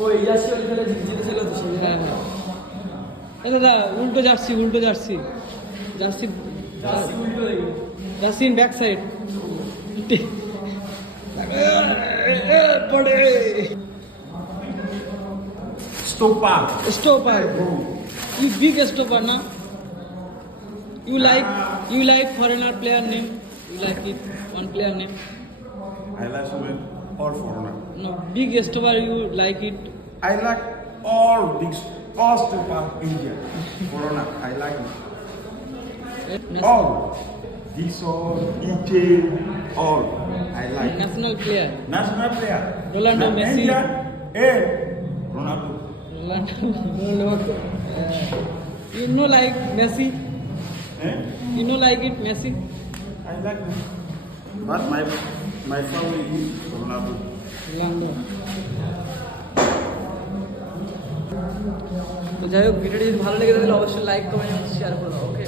ওই জার্সি ওইখানে জিতেছিল তো সে। হ্যাঁ হ্যাঁ দাদা উল্টো জার্সি জার্সি জার্সি উল্টো হয়ে গেল। জার্সি ইন ব্যাক সাইড পড়ে Stopper. Stopper you big stopper না you like foreigner player name, you like it one player name? I like women all foreigner. No, big stopper you like it? I like all big, all stopper India. Foreigner, I like it. All. This all, Ite, all. I like. National player National player. Ronaldo, Messi. India, eh, Ronaldo. Ronaldo. You know like Messi? Eh? You know like it Messi? I like him. But my family is Ronaldo. Ronaldo. তো যাই হোক ভিডিওটি যদি ভালো লেগে তাহলে অবশ্যই like comment share করো ওকে